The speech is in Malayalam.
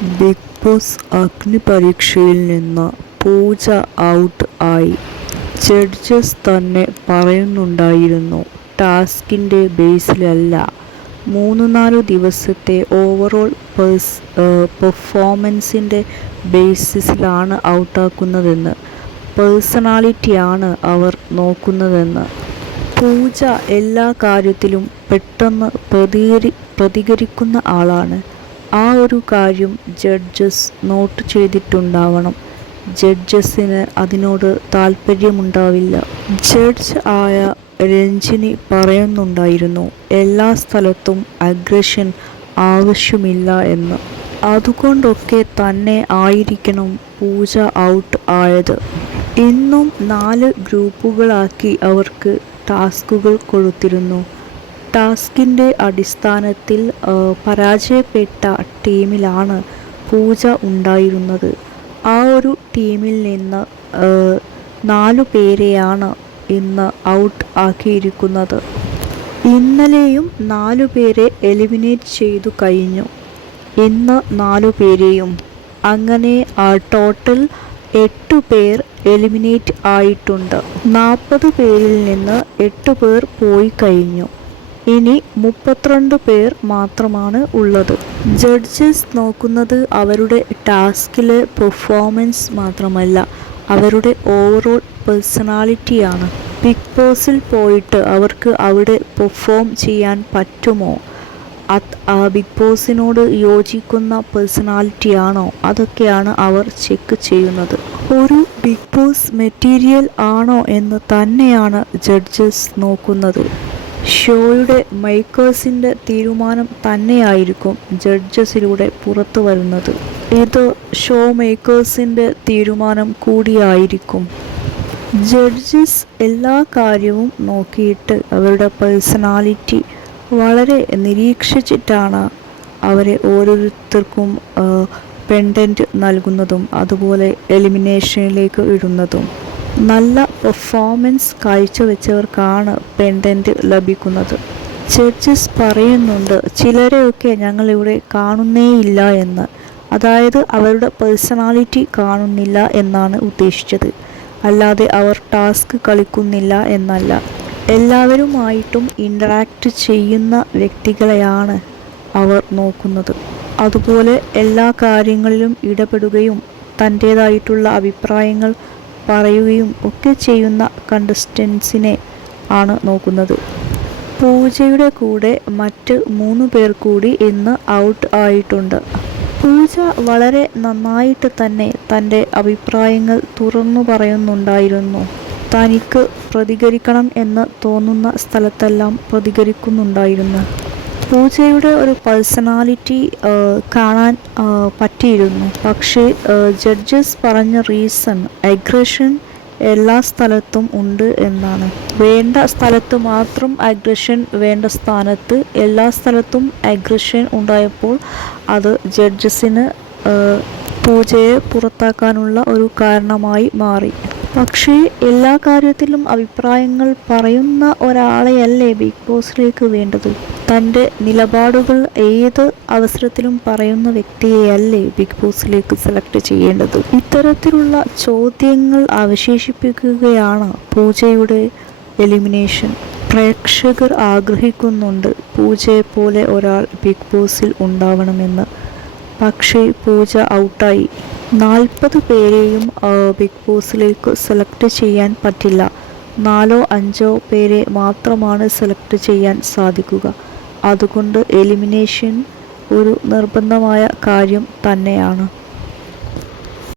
ബിഗ് ബോസ് അഗ്നിപരീക്ഷയിൽ നിന്ന് പൂജ ഔട്ട് ആയി. ജഡ്ജസ് തന്നെ പറയുന്നുണ്ടായിരുന്നു ടാസ്കിൻ്റെ ബേസിലല്ല, 3-4 ദിവസത്തെ ഓവറോൾ പെർഫോമൻസിൻ്റെ ബേസിസിലാണ് ഔട്ടാക്കുന്നതെന്ന്, പേഴ്സണാലിറ്റിയാണ് അവർ നോക്കുന്നതെന്ന്. പൂജ എല്ലാ കാര്യത്തിലും പെട്ടെന്ന് പ്രതികരിക്കുന്ന ആളാണ്. ആ ഒരു കാര്യം ജഡ്ജസ് നോട്ട് ചെയ്തിട്ടുണ്ടാവണം. ജഡ്ജസിന് അതിനോട് താല്പര്യമുണ്ടാവില്ല. ജഡ്ജ് ആയ രഞ്ജിനി പറയുന്നുണ്ടായിരുന്നു എല്ലാ സ്ഥലത്തും അഗ്രഷൻ ആവശ്യമില്ല എന്ന്. അതുകൊണ്ടൊക്കെ തന്നെ ആയിരിക്കണം പൂജ ഔട്ട് ആയത്. ഇന്നും 4 ഗ്രൂപ്പുകളാക്കി അവർക്ക് ടാസ്കുകൾ കൊടുത്തിരുന്നു. ടാസ്കിൻ്റെ അടിസ്ഥാനത്തിൽ പരാജയപ്പെട്ട ടീമിലാണ് പൂജ ഉണ്ടായിരുന്നത്. ആ ഒരു ടീമിൽ നിന്ന് 4 പേരെയാണ് ഇന്ന് ഔട്ട് ആക്കിയിരിക്കുന്നത്. ഇന്നലെയും 4 പേരെ എലിമിനേറ്റ് ചെയ്തു കഴിഞ്ഞു. ഇന്ന് 4 പേരെയും, അങ്ങനെ ടോട്ടൽ 8 പേർ എലിമിനേറ്റ് ആയിട്ടുണ്ട്. 40 പേരിൽ നിന്ന് 8 പേർ പോയി കഴിഞ്ഞു. ഇനി 32 പേർ മാത്രമാണ് ഉള്ളത്. ജഡ്ജസ് നോക്കുന്നത് അവരുടെ ടാസ്കിലെ പെർഫോമൻസ് മാത്രമല്ല, അവരുടെ ഓവറോൾ പേഴ്സണാലിറ്റിയാണ്. ബിഗ് ബോസിൽ പോയിട്ട് അവർക്ക് അവിടെ പെർഫോം ചെയ്യാൻ പറ്റുമോ, ബിഗ് ബോസിനോട് യോജിക്കുന്ന പേഴ്സണാലിറ്റിയാണോ, അതൊക്കെയാണ് അവർ ചെക്ക് ചെയ്യുന്നത്. ഒരു ബിഗ് ബോസ് മെറ്റീരിയൽ ആണോ എന്ന് തന്നെയാണ് ജഡ്ജസ് നോക്കുന്നത്. ഷോയുടെ മേക്കേഴ്സിൻ്റെ തീരുമാനം തന്നെയായിരിക്കും ജഡ്ജസിലൂടെ പുറത്തു വരുന്നത്. ഇത് ഷോ മേക്കേഴ്സിൻ്റെ തീരുമാനം കൂടിയായിരിക്കും. ജഡ്ജസ് എല്ലാ കാര്യവും നോക്കിയിട്ട് അവരുടെ പേഴ്സണാലിറ്റി വളരെ നിരീക്ഷിച്ചിട്ടാണ് അവരെ ഓരോരുത്തർക്കും പെൻഡൻറ്റ് നൽകുന്നതും അതുപോലെ എലിമിനേഷനിലേക്ക് ഇടുന്നതും. നല്ല പെർഫോമൻസ് കാഴ്ചവെച്ചവർക്കാണ് പെൻഡൻറ്റ് ലഭിക്കുന്നത്. ജഡ്ജസ് പറയുന്നുണ്ട് ചിലരെയൊക്കെ ഞങ്ങളിവിടെ കാണുന്നേയില്ല എന്ന്, അതായത് അവരുടെ പേഴ്സണാലിറ്റി കാണുന്നില്ല എന്നാണ് ഉദ്ദേശിച്ചത്, അല്ലാതെ അവർ ടാസ്ക് കളിക്കുന്നില്ല എന്നല്ല. എല്ലാവരുമായിട്ടും ഇൻറ്ററാക്റ്റ് ചെയ്യുന്ന വ്യക്തികളെയാണ് അവർ നോക്കുന്നത്. അതുപോലെ എല്ലാ കാര്യങ്ങളിലും ഇടപെടുകയും തൻ്റേതായിട്ടുള്ള അഭിപ്രായങ്ങൾ പറയുകയും ഒക്കെ ചെയ്യുന്ന കണ്ടസ്റ്റൻസിനെ ആണ് നോക്കുന്നത്. പൂജയുടെ കൂടെ മറ്റ് 3 പേർ കൂടി ഇന്ന് ഔട്ട് ആയിട്ടുണ്ട്. പൂജ വളരെ നന്നായിട്ട് തന്നെ തൻ്റെ അഭിപ്രായങ്ങൾ തുറന്നു പറയുന്നുണ്ടായിരുന്നു. തനിക്ക് പ്രതികരിക്കണം എന്ന് തോന്നുന്ന സ്ഥലത്തെല്ലാം പ്രതികരിക്കുന്നുണ്ടായിരുന്നു. പൂജയുടെ ഒരു പേഴ്സണാലിറ്റി കാണാൻ പറ്റിയിരുന്നു. പക്ഷേ ജഡ്ജസ് പറഞ്ഞ റീസൺ അഗ്രഷൻ എല്ലാ സ്ഥലത്തും ഉണ്ട് എന്നാണ്. വേണ്ട സ്ഥലത്ത് മാത്രം അഗ്രഷൻ, വേണ്ട സ്ഥാനത്ത് എല്ലാ സ്ഥലത്തും അഗ്രഷൻ ഉണ്ടായപ്പോൾ അത് ജഡ്ജസിന് പൂജയെ പുറത്താക്കാനുള്ള ഒരു കാരണമായി മാറി. പക്ഷേ എല്ലാ കാര്യത്തിലും അഭിപ്രായങ്ങൾ പറയുന്ന ഒരാളെയല്ലേ ബിഗ് ബോസിലേക്ക് വേണ്ടത്. തൻ്റെ നിലപാടുകൾ ഏത് അവസരത്തിലും പറയുന്ന വ്യക്തിയെയല്ലേ ബിഗ് ബോസിലേക്ക് സെലക്ട് ചെയ്യേണ്ടത്. ഇത്തരത്തിലുള്ള ചോദ്യങ്ങൾ അവശേഷിപ്പിക്കുകയാണ് പൂജയുടെ എലിമിനേഷൻ. പ്രേക്ഷകർ ആഗ്രഹിക്കുന്നുണ്ട് പൂജയെപ്പോലെ ഒരാൾ ബിഗ് ബോസിൽ ഉണ്ടാവണമെന്ന്. പക്ഷേ പൂജ ഔട്ടായി. 40 പേരെയും ബിഗ് ബോസിലേക്ക് സെലക്ട് ചെയ്യാൻ പറ്റില്ല. 4-5 പേരെ മാത്രമാണ് സെലക്ട് ചെയ്യാൻ സാധിക്കുക. അതുകൊണ്ട് എലിമിനേഷൻ ഒരു നിർബന്ധമായ കാര്യം തന്നെയാണ്.